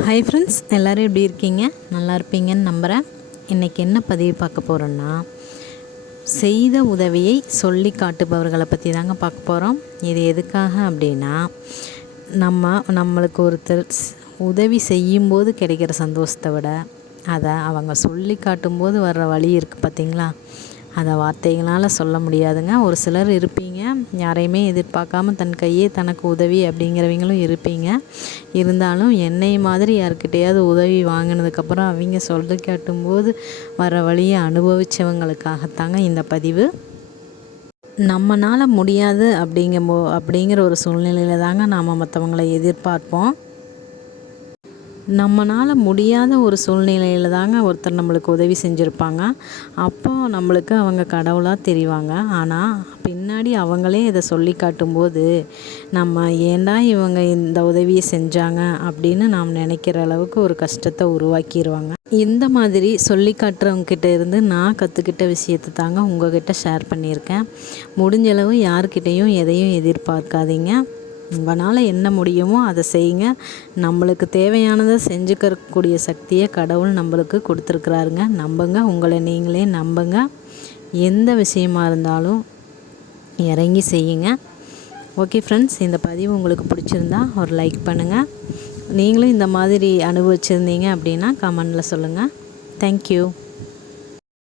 Hi friends எல்லோரும் எப்படி இருக்கீங்க? நல்லா இருப்பீங்கன்னு நம்புகிறேன் இன்றைக்கி என்ன பதிவு பார்க்க போகிறோன்னா செய்த உதவியை சொல்லி காட்டுபவர்களை பற்றி தாங்க பார்க்க போகிறோம் இது எதுக்காக அப்படின்னா நம்ம நம்மளுக்கு ஒருத்தர் உதவி செய்யும்போது கிடைக்கிற சந்தோஷத்தை விட அதை அவங்க சொல்லி காட்டும்போது வர்ற வழி இருக்குது பார்த்தீங்களா அதை வார்த்தைகளால் சொல்ல முடியாதுங்க. ஒரு சிலர் இருப்பீங்க. யாரையுமே எதிர்பார்க்காம தன் கையே தனக்கு உதவி அப்படிங்கிறவங்களும் இருப்பீங்க. இருந்தாலும் என்னை மாதிரி யாருக்கிட்டையாவது உதவி வாங்கினதுக்கப்புறம் அவங்க சொல்லி கேட்டும்போது வர வழியை அனுபவித்தவங்களுக்காகத்தாங்க இந்த பதிவு. நம்மனால் முடியாது அப்படிங்கும்போ அப்படிங்கிற ஒரு சூழ்நிலையில தாங்க நாம் மற்றவங்களை எதிர்பார்ப்போம். நம்மளால் முடியாத ஒரு சூழ்நிலையில் தாங்க ஒருத்தர் நம்மளுக்கு உதவி செஞ்சுருப்பாங்க. அப்போ நம்மளுக்கு அவங்க கடவுளாக தெரிவாங்க. ஆனால் பின்னாடி அவங்களே இதை சொல்லி காட்டும்போது நம்ம ஏன்டா இவங்க இந்த உதவியை செஞ்சாங்க அப்படின்னு நாம் நினைக்கிற அளவுக்கு ஒரு கஷ்டத்தை உருவாக்கிடுவாங்க இந்த மாதிரி சொல்லி காட்டுறவங்கக்கிட்ட இருந்து நான் கற்றுக்கிட்ட விஷயத்தை தாங்க உங்ககிட்ட ஷேர் பண்ணியிருக்கேன். முடிஞ்சளவு யார்கிட்டேயும் யாருக்கிட்டேயும் எதையும் எதிர்பார்க்காதீங்க. உங்களால் என்ன முடியுமோ அதை செய்யுங்க. நம்மளுக்கு தேவையானதை செஞ்சுக்கக்கூடிய சக்தியை கடவுள் நம்மளுக்கு கொடுத்துருக்குறாருங்க. நம்புங்க. உங்களை நீங்களே நம்புங்க. எந்த விஷயமா இருந்தாலும் இறங்கி செய்யுங்க. ஓகே ஃப்ரெண்ட்ஸ் இந்த பதிவு உங்களுக்கு பிடிச்சிருந்தா ஒரு லைக் பண்ணுங்கள் நீங்களும் இந்த மாதிரி அனுபவிச்சிருந்தீங்க அப்படின்னா கமெண்டில் சொல்லுங்கள் தேங்க்யூ